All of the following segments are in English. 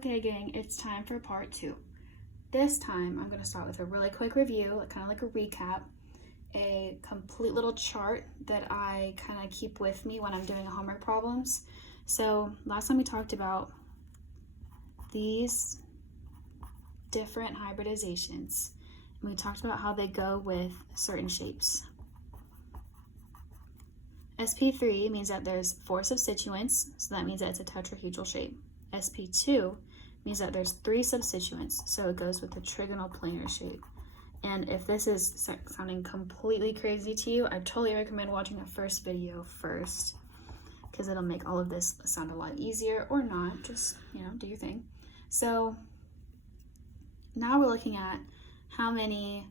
Okay, gang, it's time for part 2. This time, I'm going to start with a really quick review, kind of like a recap, a complete little chart that I kind of keep with me when I'm doing homework problems. So last time we talked about these different hybridizations, and we talked about how they go with certain shapes. sp3 means that there's 4 substituents, so that means that it's a tetrahedral shape. sp2 means that there's 3 substituents, so it goes with the trigonal planar shape. And if this is sounding completely crazy to you, I totally recommend watching the first video first, because it'll make all of this sound a lot easier, or not, just, do your thing. So now we're looking at how many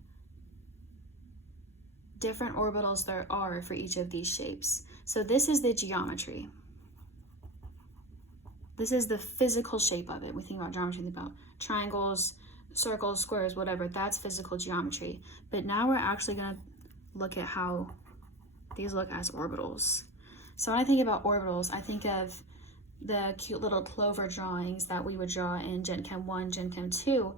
different orbitals there are for each of these shapes. So this is the geometry. This is the physical shape of it. We think about geometry, think about triangles, circles, squares, whatever. That's physical geometry. But now we're actually going to look at how these look as orbitals. So when I think about orbitals, I think of the cute little clover drawings that we would draw in Gen Chem 1, Gen Chem 2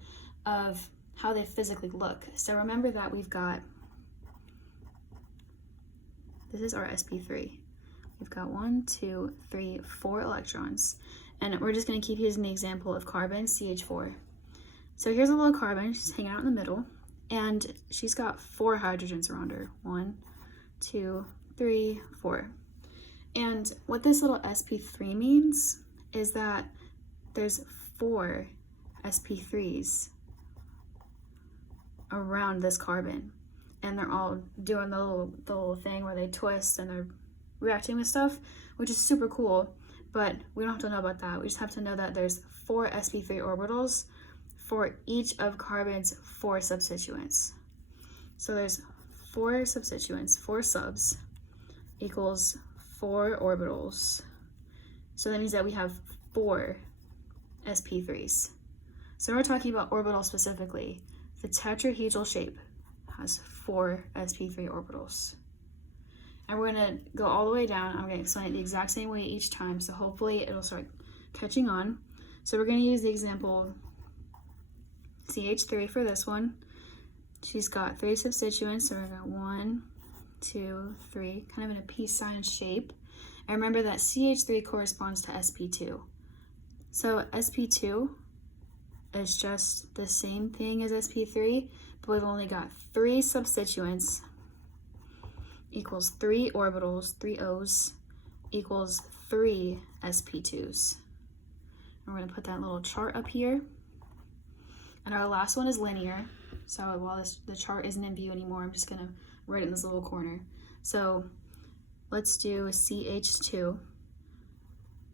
of how they physically look. So remember that we've got, this is our sp3. We've got 1, 2, 3, 4 electrons. And we're just going to keep using the example of carbon, CH4. So here's a little carbon, she's hanging out in the middle, and she's got 4 hydrogens around her. 1, 2, 3, 4. And what this little sp3 means is that there's 4 sp3s around this carbon. And they're all doing the little thing where they twist and they're reacting with stuff, which is super cool. But we don't have to know about that. We just have to know that there's 4 sp3 orbitals for each of carbon's 4 substituents. So there's 4 substituents, 4 subs equals 4 orbitals. So that means that we have 4 sp3s. So we're talking about orbitals specifically. The tetrahedral shape has 4 sp3 orbitals. And we're going to go all the way down. I'm going to explain it the exact same way each time, so hopefully it'll start catching on. So we're going to use the example CH3 for this one. She's got 3 substituents, so we're going to go 1, 2, 3, kind of in a peace sign shape. And remember that CH3 corresponds to sp2. So sp2 is just the same thing as sp3, but we've only got 3 substituents equals 3 orbitals, 3 O's, equals 3 sp2s. And we're going to put that little chart up here. And our last one is linear. So while the chart isn't in view anymore, I'm just going to write it in this little corner. So let's do a CH2.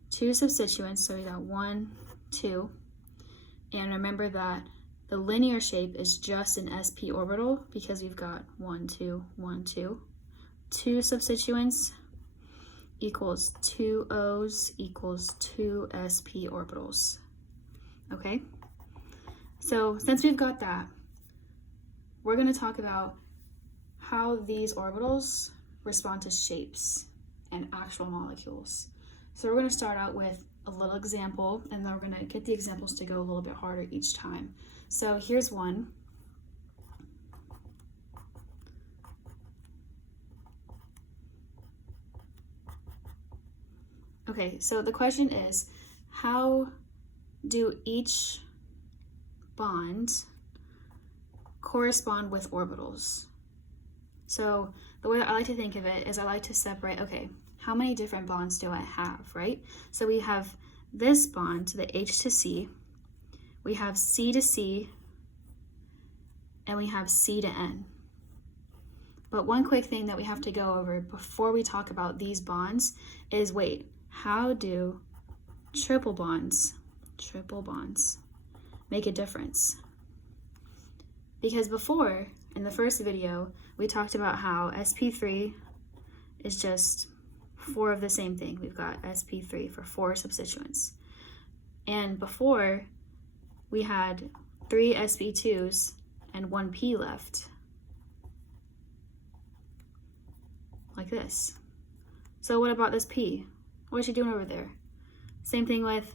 2 substituents, so we got 1, 2. And remember that the linear shape is just an sp orbital because we've got 1, 2, 1, 2. 2 substituents equals 2 O's equals 2 sp orbitals. Okay? So since we've got that, we're going to talk about how these orbitals respond to shapes and actual molecules. So we're going to start out with a little example, and then we're going to get the examples to go a little bit harder each time. So here's one. Okay, so the question is, how do each bond correspond with orbitals? So the way that I like to think of it is I like to separate, okay, how many different bonds do I have, right? So we have this bond, the H to C, we have C to C, and we have C to N. But one quick thing that we have to go over before we talk about these bonds is, wait, how do triple bonds make a difference? Because before, in the first video, we talked about how sp3 is just 4 of the same thing. We've got sp3 for 4 substituents. And before, we had 3 sp2s and 1 p left. Like this. So what about this p? What is she doing over there? Same thing with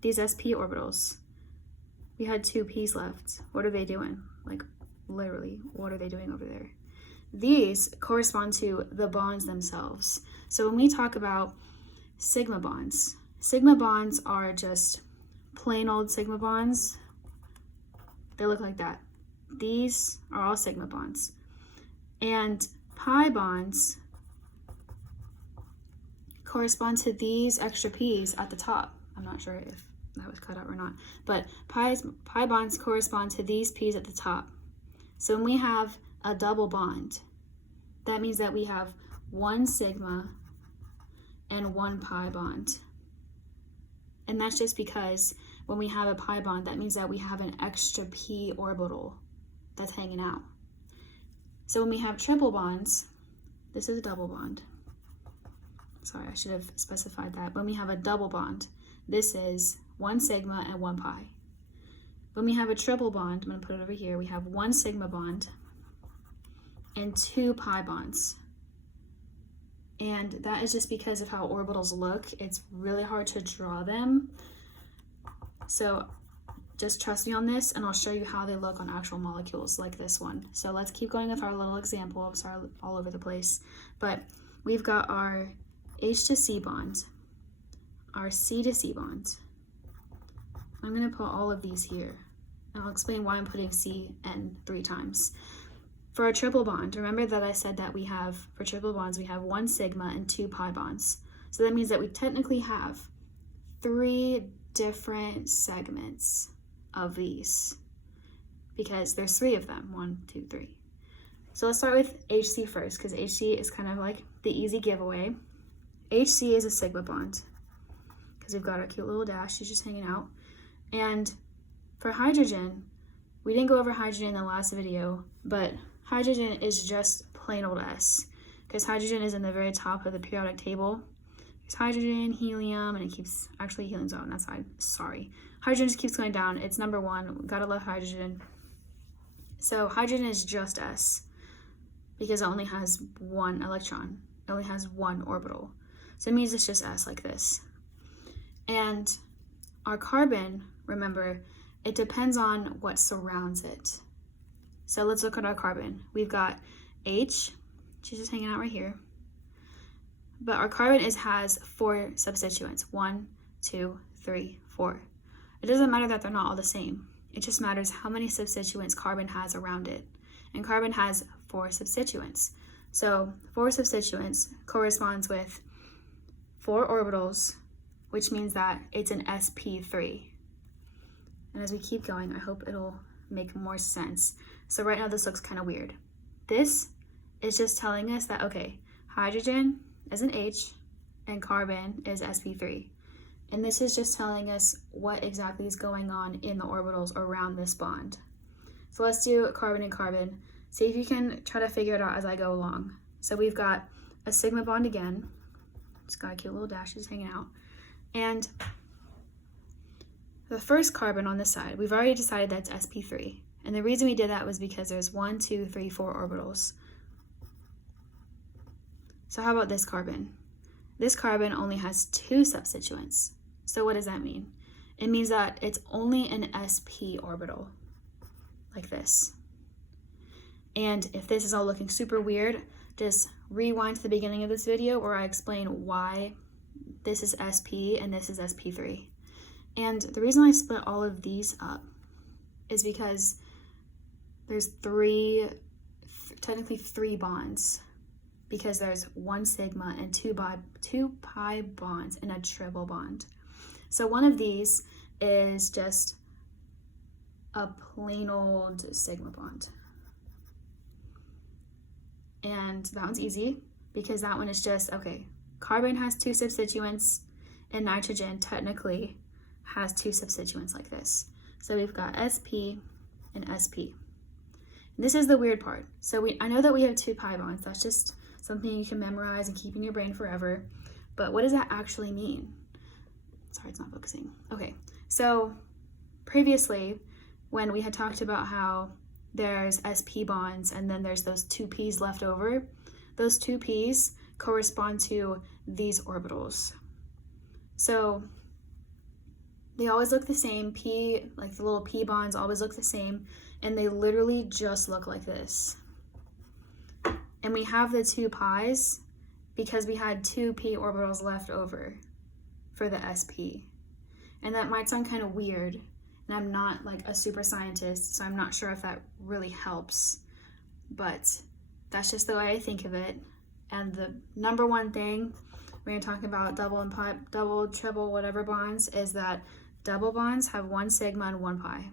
these sp orbitals. We had 2 p's left. What are they doing? Like, literally, what are they doing over there? These correspond to the bonds themselves. So when we talk about sigma bonds are just plain old sigma bonds. They look like that. These are all sigma bonds. And pi bonds correspond to these extra p's at the top. I'm not sure if that was cut out or not, but pi bonds correspond to these p's at the top. So when we have a double bond, that means that we have 1 sigma and 1 pi bond. And that's just because when we have a pi bond, that means that we have an extra p orbital that's hanging out. So when we have triple bonds, this is a double bond. Sorry, I should have specified that. When we have a double bond, this is 1 sigma and 1 pi. When we have a triple bond, I'm going to put it over here, we have 1 sigma bond and 2 pi bonds. And that is just because of how orbitals look. It's really hard to draw them. So just trust me on this, and I'll show you how they look on actual molecules like this one. So let's keep going with our little example. I'm sorry, all over the place. But we've got our H to C bond, our C to C bond. I'm going to put all of these here. And I'll explain why I'm putting C N 3 times. For a triple bond, remember that I said that for triple bonds, we have 1 sigma and 2 pi bonds. So that means that we technically have 3 different segments of these, because there's 3 of them, 1, 2, 3. So let's start with HC first, because HC is kind of like the easy giveaway. HC is a sigma bond, because we've got our cute little dash, she's just hanging out. And for hydrogen, we didn't go over hydrogen in the last video, but hydrogen is just plain old S, because hydrogen is in the very top of the periodic table. There's hydrogen, helium, and it keeps, actually helium's on that side, sorry. Hydrogen just keeps going down, it's number 1, gotta love hydrogen. So hydrogen is just S, because it only has 1 electron, it only has 1 orbital. So it means it's just S like this. And our carbon, remember, it depends on what surrounds it. So let's look at our carbon. We've got H, she's just hanging out right here. But our carbon has 4 substituents, 1, 2, 3, 4. It doesn't matter that they're not all the same. It just matters how many substituents carbon has around it. And carbon has 4 substituents. So 4 substituents corresponds with 4 orbitals, which means that it's an sp3. And as we keep going, I hope it'll make more sense. So right now this looks kind of weird. This is just telling us that, okay, hydrogen is an H and carbon is sp3. And this is just telling us what exactly is going on in the orbitals around this bond. So let's do carbon and carbon. See if you can try to figure it out as I go along. So we've got a sigma bond again. It's got cute little dashes hanging out. And the first carbon on this side, we've already decided that's sp3. And the reason we did that was because there's 1, 2, 3, 4 orbitals. So how about this carbon? This carbon only has 2 substituents. So what does that mean? It means that it's only an sp orbital, like this. And if this is all looking super weird, just rewind to the beginning of this video where I explain why this is sp and this is sp3. And the reason I split all of these up is because there's technically three bonds, because there's 1 sigma and 2 pi bonds in a triple bond. So one of these is just a plain old sigma bond. And that one's easy because that one is just, okay, carbon has 2 substituents and nitrogen technically has 2 substituents like this. So we've got sp and sp. And this is the weird part. So I know that we have 2 pi bonds. That's just something you can memorize and keep in your brain forever. But what does that actually mean? Sorry, it's not focusing. Okay, so previously when we had talked about how there's sp bonds and then there's those 2 p's left over, those 2 p's correspond to these orbitals. So They always look the same. P, like the little P bonds always look the same, and they literally just look like this. And we have the 2 pi's because we had 2 p orbitals left over for the sp. And that might sound kind of weird, and I'm not like a super scientist, so I'm not sure if that really helps, but that's just the way I think of it. And the number one thing when you're talking about double, triple, whatever bonds, is that double bonds have 1 sigma and 1 pi.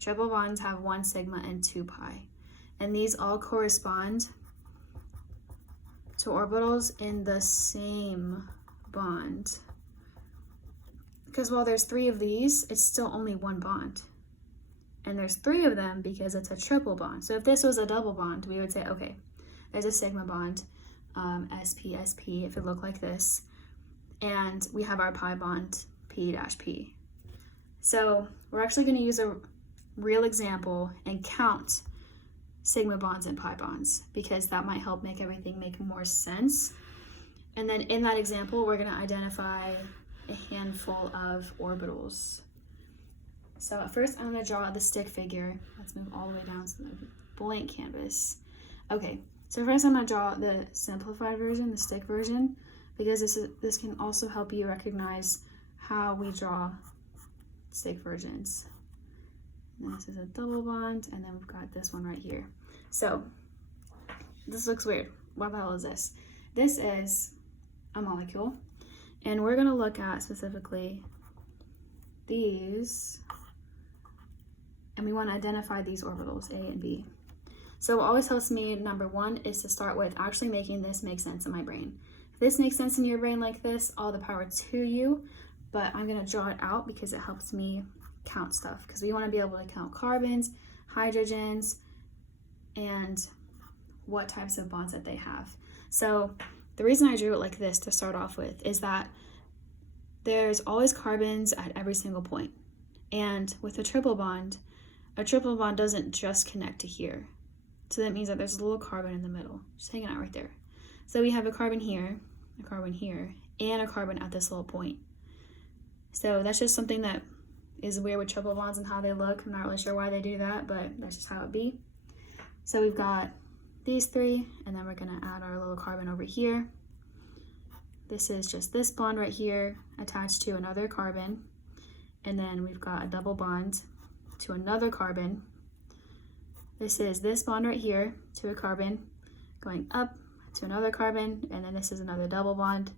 Triple bonds have 1 sigma and 2 pi. And these all correspond to orbitals in the same bond. Because while there's 3 of these, it's still only 1 bond. And there's 3 of them because it's a triple bond. So if this was a double bond, we would say, okay, there's a sigma bond, sp, sp, if it looked like this. And we have our pi bond, p dash p. So we're actually going to use a real example and count sigma bonds and pi bonds, because that might help make everything make more sense. And then in that example, we're going to identify a handful of orbitals. So at first I'm going to draw the stick figure. Let's move all the way down to the blank canvas. Okay, so first I'm going to draw the simplified version, the stick version, because this can also help you recognize how we draw stick versions. And this is a double bond, and then we've got this one right here. So this looks weird. What the hell is this? This is a molecule, and we're going to look at specifically these, and we want to identify these orbitals, A and B. So what always helps me, number one, is to start with actually making this make sense in my brain. If this makes sense in your brain like this, all the power to you, but I'm going to draw it out because it helps me count stuff, because we want to be able to count carbons, hydrogens, and what types of bonds that they have. So the reason I drew it like this to start off with is that there's always carbons at every single point. And with a triple bond doesn't just connect to here. So that means that there's a little carbon in the middle, just hanging out right there. So we have a carbon here, and a carbon at this little point. So that's just something that is weird with triple bonds and how they look. I'm not really sure why they do that, but that's just how it be. So we've got these 3, and then we're gonna add our little carbon over here. This is just this bond right here attached to another carbon. And then we've got a double bond to another carbon. This is this bond right here to a carbon going up to another carbon, and then this is another double bond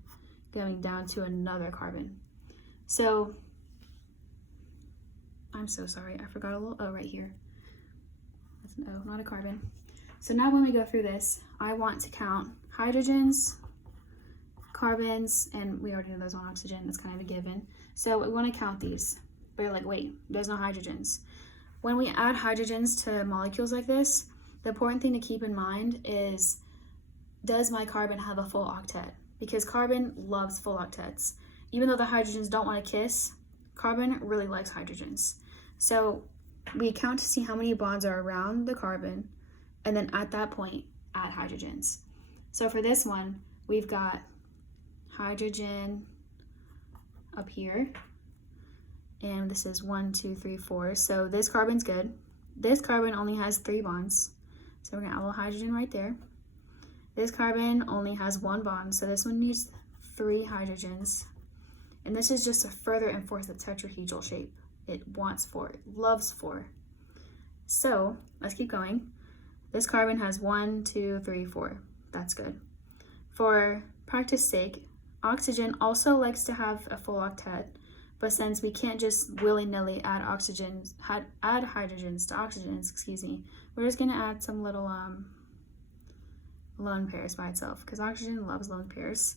going down to another carbon. So I'm so sorry, I forgot a little O right here. That's an O, not a carbon. So now when we go through this, I want to count hydrogens, carbons, and we already know there's one oxygen, that's kind of a given. So we want to count these, but you're like, wait, there's no hydrogens. When we add hydrogens to molecules like this, the important thing to keep in mind is, does my carbon have a full octet? Because carbon loves full octets. Even though the hydrogens don't want to kiss, carbon really likes hydrogens. So we count to see how many bonds are around the carbon, and then at that point, add hydrogens. So for this one, we've got hydrogen up here, and this is 1, 2, 3, 4. So this carbon's good. This carbon only has 3 bonds, so we're gonna add a little hydrogen right there. This carbon only has 1 bond, so this one needs 3 hydrogens. And this is just to further enforce the tetrahedral shape. It wants 4, it loves 4. So let's keep going. This carbon has 1, 2, 3, 4. That's good. For practice sake, oxygen also likes to have a full octet, but since we can't just willy-nilly add hydrogens to oxygens, we're just gonna add some little lone pairs by itself, because oxygen loves lone pairs.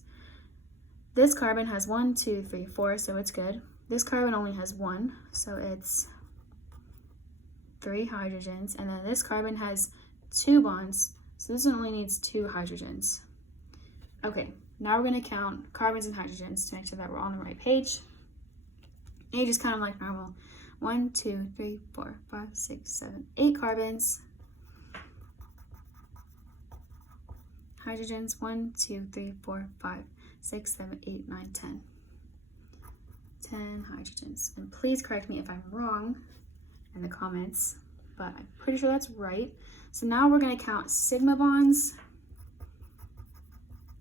This carbon has 1, 2, 3, 4, so it's good. This carbon only has 1, so it's 3 hydrogens, and then this carbon has 2 bonds, so this one only needs 2 hydrogens. Okay, now we're gonna count carbons and hydrogens to make sure that we're on the right page. And you just count them like normal. 1, 2, 3, 4, 5, 6, 7, 8 carbons. Hydrogens, 1, 2, 3, 4, 5, 6, 7, 8, 9, 10. 10 hydrogens. And please correct me if I'm wrong in the comments, but I'm pretty sure that's right. So now we're going to count sigma bonds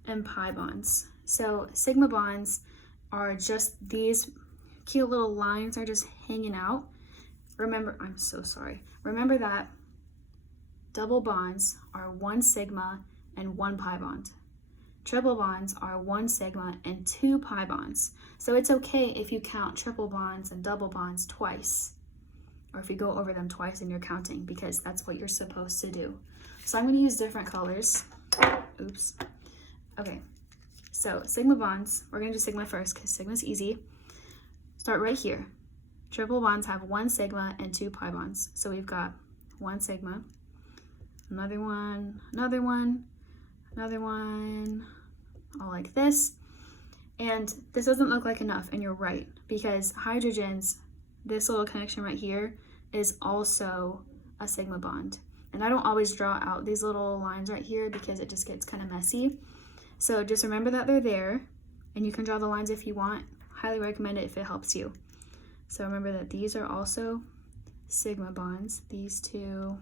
and pi bonds. So sigma bonds are just these cute little lines are just hanging out. Remember, I'm so sorry. Remember that double bonds are 1 sigma and 1 pi bond. Triple bonds are 1 sigma and 2 pi bonds. So it's okay if you count triple bonds and double bonds twice, or if you go over them twice in your counting, because that's what you're supposed to do. So I'm going to use different colors. Oops. Okay, so sigma bonds, we're going to do sigma first because sigma's easy. Start right here. Triple bonds have 1 sigma and 2 pi bonds. So we've got 1 sigma, another one, another one, another one, all like this. And this doesn't look like enough, and you're right, because hydrogens, this little connection right here is also a sigma bond. And I don't always draw out these little lines right here because it just gets kind of messy. So just remember that they're there, and you can draw the lines if you want. Highly recommend it if it helps you. So remember that these are also sigma bonds, these 2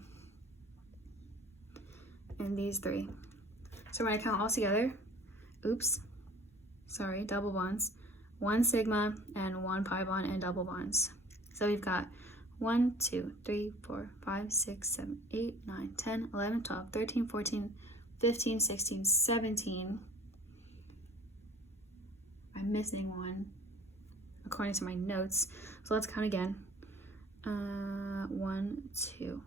and these 3. So we're going to count all together. Oops, sorry, double bonds. 1 sigma and 1 pi bond and double bonds. So we've got 1, 2, 3, 4, 5, 6, 7, 8, 9, 10, 11, 12, 13, 14, 15, 16, 17. I'm missing one according to my notes. So let's count again. 1, 2,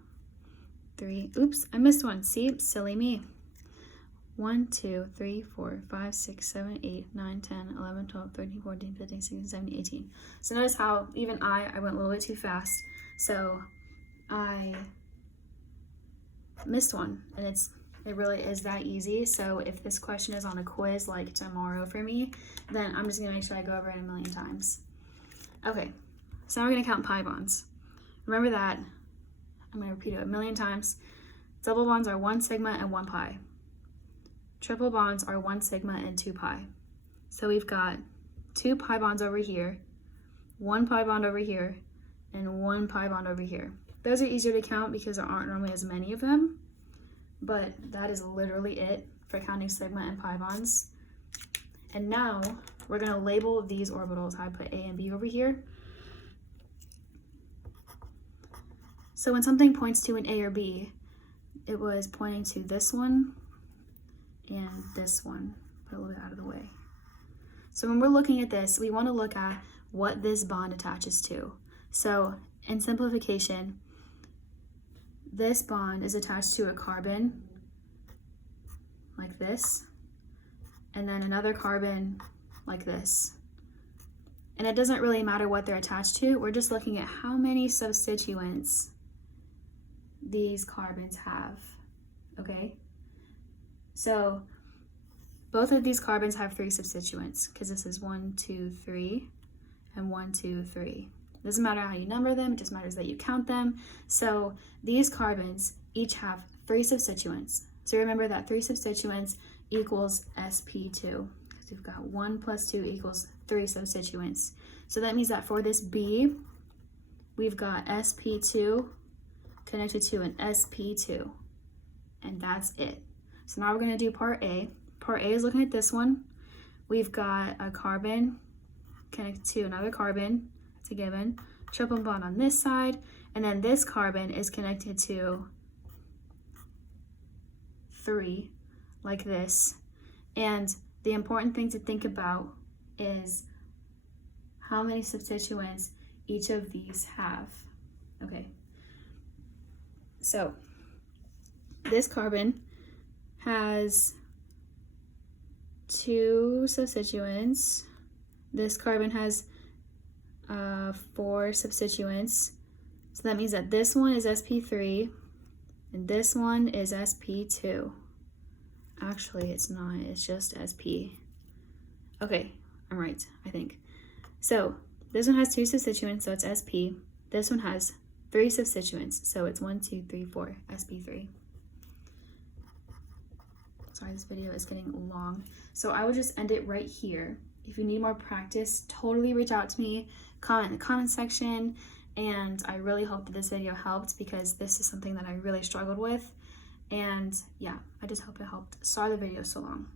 3. Oops, I missed one. See, silly me. 1, 2, 3, 4, 5, 6, 7, 8, 9, 10, 11, 12, 13, 14, 15, 16, 17, 18. So notice how even I went a little bit too fast. So I missed one, and it really is that easy. So if this question is on a quiz like tomorrow for me, then I'm just gonna make sure I go over it a million times. Okay, so now we're gonna count pi bonds. Remember that, I'm gonna repeat it a million times. Double bonds are 1 sigma and 1 pi. Triple bonds are 1 sigma and 2 pi. So we've got 2 pi bonds over here, 1 pi bond over here, and 1 pi bond over here. Those are easier to count because there aren't normally as many of them, but that is literally it for counting sigma and pi bonds. And now we're going to label these orbitals. I put A and B over here. So when something points to an A or B, it was pointing to this one and this one. Put a little bit out of the way. So when we're looking at this, we want to look at what this bond attaches to. So in simplification, this bond is attached to a carbon like this, and then another carbon like this. And it doesn't really matter what they're attached to. We're just looking at how many substituents these carbons have, okay? So both of these carbons have 3 substituents because this is 1, 2, 3, and 1, 2, 3. Doesn't matter how you number them, it just matters that you count them. So these carbons each have 3 substituents. So remember that 3 substituents equals sp2, because we've got 1 plus 2 equals 3 substituents. So that means that for this B, we've got sp2 connected to an sp2, and that's it. So now we're going to do part A. Part A is looking at this one. We've got a carbon connected to another carbon. It's a given. Triple bond on this side, and then this carbon is connected to 3 like this. And the important thing to think about is how many substituents each of these have. Okay, so this carbon has 2 substituents. This carbon has 4 substituents. So that means that this one is sp3 and this one is sp2. Actually, it's not, it's just sp. Okay, I'm right, I think. So this one has 2 substituents, so it's sp. This one has 3 substituents, so it's 1, 2, 3, 4, sp3. Sorry, this video is getting long. So I will just end it right here. If you need more practice, totally reach out to me, comment in the comment section, and I really hope that this video helped because this is something that I really struggled with. And yeah, I just hope it helped. Sorry the video is so long.